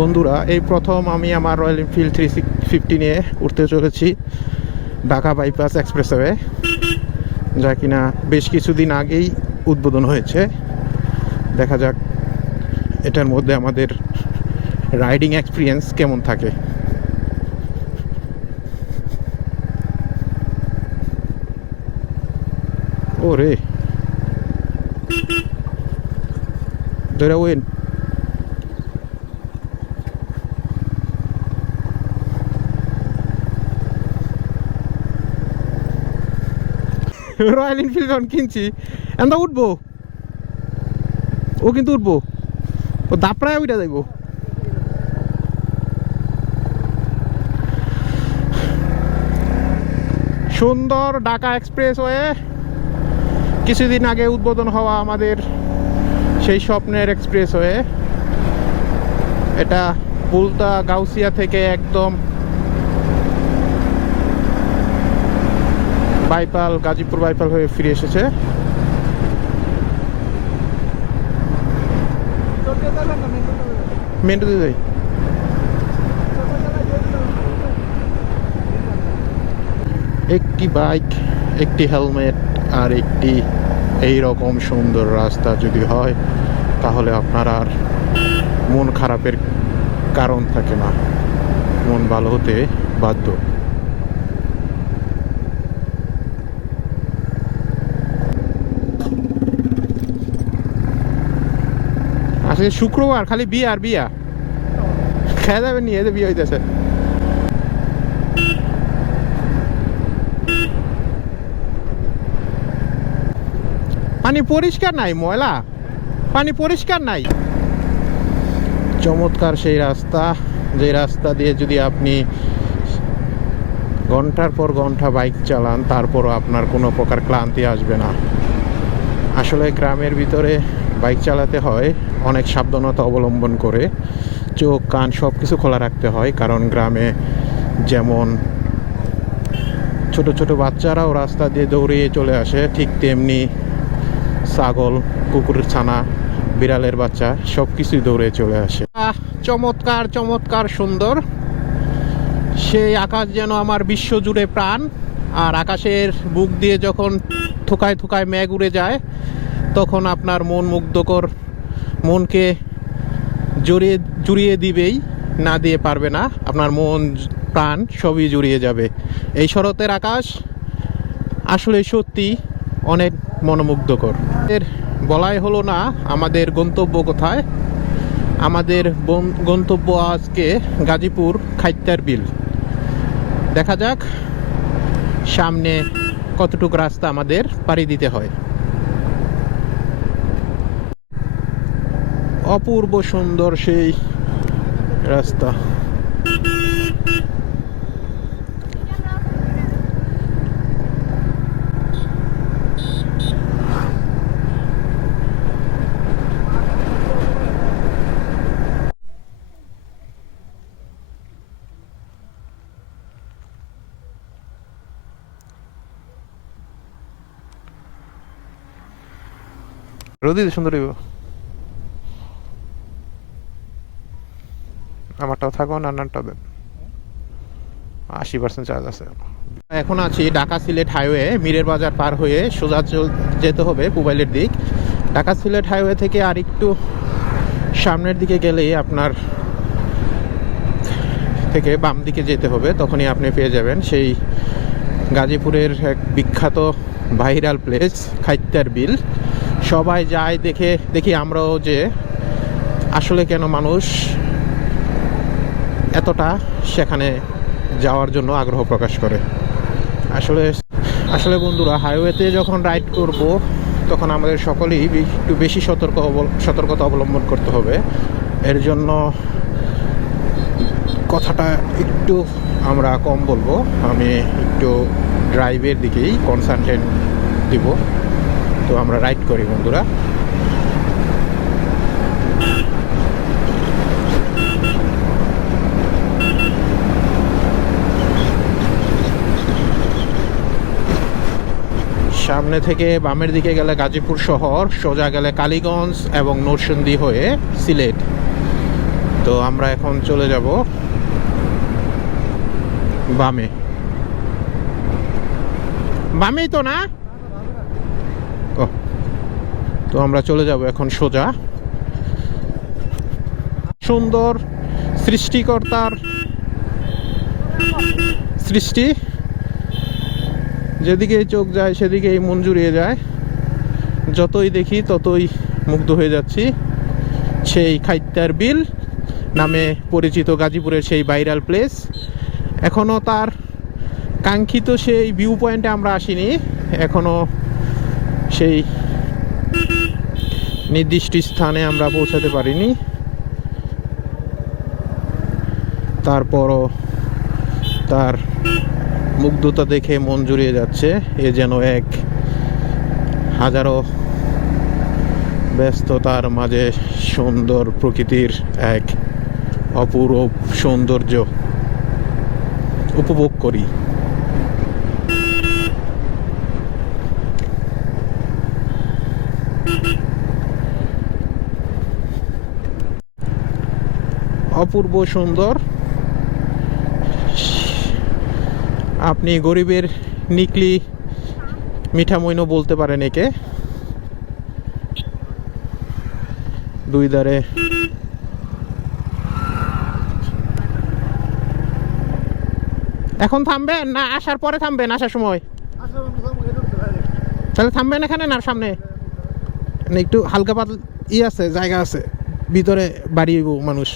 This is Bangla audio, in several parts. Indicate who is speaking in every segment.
Speaker 1: বন্ধুরা, এই প্রথম আমি আমার রয়্যাল এনফিল্ড থ্রি ফিফটি নিয়ে উঠতে চলেছি ঢাকা বাইপাস এক্সপ্রেসওয়ে যা কিনা বেশ কিছুদিন আগেই উদ্বোধন হয়েছে। দেখা যাক এটার মধ্যে আমাদের রাইডিং এক্সপিরিয়েন্স কেমন থাকে। ও রে ধরে ওয়েন রয়্যাল এনফিল্ড যখন কিনছি এন্দা উঠবো। ও কিন্তু উঠবো। ও দাপড়ায় উঠে যাইব। সুন্দর ঢাকা এক্সপ্রেসওয়ে। কিছুদিন আগে উদ্বোধন হওয়া আমাদের সেই স্বপ্নের এক্সপ্রেসওয়ে। এটা বুলতা গাউসিয়া থেকে একদম বাইপাল, গাজীপুর বাইপাল হয়ে ফিরে এসেছে। একটি বাইক, একটি হেলমেট আর একটি এই রকম সুন্দর রাস্তা যদি হয়, তাহলে আপনার আর মন খারাপের কারণ থাকে না। মন ভালো হতে বাধ্য। আজকে শুক্রবার, খালি বিয়ে আর বিয়া। খেয়ে যাবেন নিয়ে যে বিয়ে হইতেছে। পানি পরিষ্কার নাই, ময়লা? পানি পরিষ্কার নাই। চমৎকার সেই রাস্তা, যে রাস্তা দিয়ে যদি আপনি ঘণ্টার পর ঘণ্টা বাইক চালান, তারপরও আপনার কোনো প্রকার ক্লান্তি আসবে না। আসলে গ্রামের ভিতরে বাইক চালাতে হয়। অনেক সাবধানতা অবলম্বন করে চোখ, কান সব কিছু খোলা রাখতে হয়। কারণ গ্রামে যেমন ছোট ছোট বাচ্চারাও রাস্তা দিয়ে দৌড়িয়ে চলে আসে, ঠিক তেমনি ছাগল কুকুরের ছানা, বিড়ালের বাচ্চা সব কিছুই দৌড়ে চলে আসে। চমৎকার চমৎকার, সুন্দর। সেই আকাশ যেন আমার বিশ্ব জুড়ে প্রাণ। আর আকাশের বুক দিয়ে যখন থোকায় থোকায় মেঘ উড়ে যায়, তখন আপনার মন মুগ্ধকর মনকে জড়িয়ে, জুড়িয়ে দিবেই, না দিয়ে পারবে না। আপনার মন, প্রাণ সবই জুড়িয়ে যাবে। এই শরতের আকাশ আসলে সত্যি অনেক মনোমুগ্ধকর। এর বলাই হলো না, আমাদের গন্তব্য কোথায়? আমাদের গন্তব্য আজকে গাজীপুর খাইত্যার বিল। দেখা যাক, সামনে কতটুকু রাস্তা আমাদের পাড়ি দিতে হয়। অপূর্ব সুন্দর সেই রাস্তা। সুন্দর হইব আমারটাও থাকো নান্নারটাও দেন। আশি পার্সেন্ট চার্জ আছে। এখন আছি ঢাকা সিলেট হাইওয়ে, মিরের বাজার পার হয়ে সোজা যেতে হবে মোবাইলের দিক। ঢাকা সিলেট হাইওয়ে থেকে আর একটু সামনের দিকে গেলেই আপনার থেকে বাম দিকে যেতে হবে, তখনই আপনি পেয়ে যাবেন সেই গাজীপুরের এক বিখ্যাত ভাইরাল প্লেস খাইত্যার বিল। সবাই যায় দেখে, দেখি আমরাও যে আসলে কেন মানুষ এতটা সেখানে যাওয়ার জন্য আগ্রহ প্রকাশ করে। আসলে আসলে বন্ধুরা হাইওয়েতে যখন রাইড করব, তখন আমাদের সকলেই একটু বেশি সতর্ক সতর্কতা অবলম্বন করতে হবে। এর জন্য কথাটা একটু আমরা কম বলব। আমি একটু ড্রাইভের দিকেই কনসানট্রেট দিব। তো আমরা রাইড করি, বন্ধুরা। সামনে থেকে বামের দিকে গেলে গাজীপুর শহর, সোজা গেলে কালীগঞ্জ এবং নরসিংদী হয়ে সিলেট। তো আমরা এখন চলে যাব বামে। বামেই তো না? ও, তো আমরা চলে যাব এখন সোজা। সুন্দর সৃষ্টিকর্তার সৃষ্টি। যেদিকে চোখ যায় সেদিকেই মন জুড়িয়ে যায়। যতই দেখি, ততই মুগ্ধ হয়ে যাচ্ছি। সেই খাইত্যার বিল নামে পরিচিত গাজীপুরের সেই ভাইরাল প্লেস এখনও তার কাঙ্ক্ষিত সেই ভিউ পয়েন্টে আমরা আসিনি। এখনও সেই নির্দিষ্ট স্থানে আমরা পৌঁছাতে পারিনি। তারপরও তার মুগ্ধতা দেখে মন জুড়িয়ে যাচ্ছে। এ যেন এক হাজারো ব্যস্ততার মাঝে সুন্দর প্রকৃতির এক অপূরূপ সৌন্দর্য উপভোগ করি। অপূর্ব সুন্দর আপনি গরিবের নিকলি মিঠামইনও বলতে পারেন একে। দুই ধারে। এখন থামবেন না আসার পরে থামবেন আসার সময়? তাহলে থামবেন এখানে না সামনে? একটু হালকা পাতল ই আছে, জায়গা আছে, ভিতরে বাড়ি মানুষ।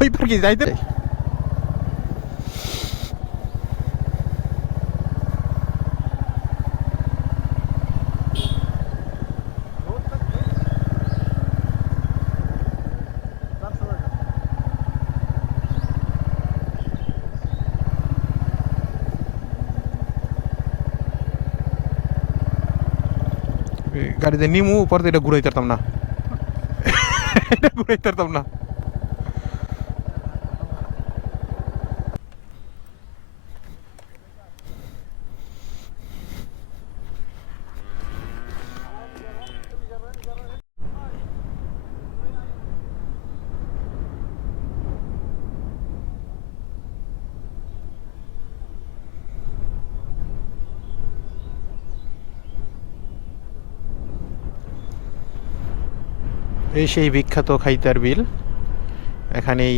Speaker 1: ওই পার্কে যাইতে গাড়িতে নিমু পরে এটা ঘুরাইতে পারতাম না। এটা ঘুরাইতে পারতাম না। এই সেই বিখ্যাত খাইতার বিল। এখানেই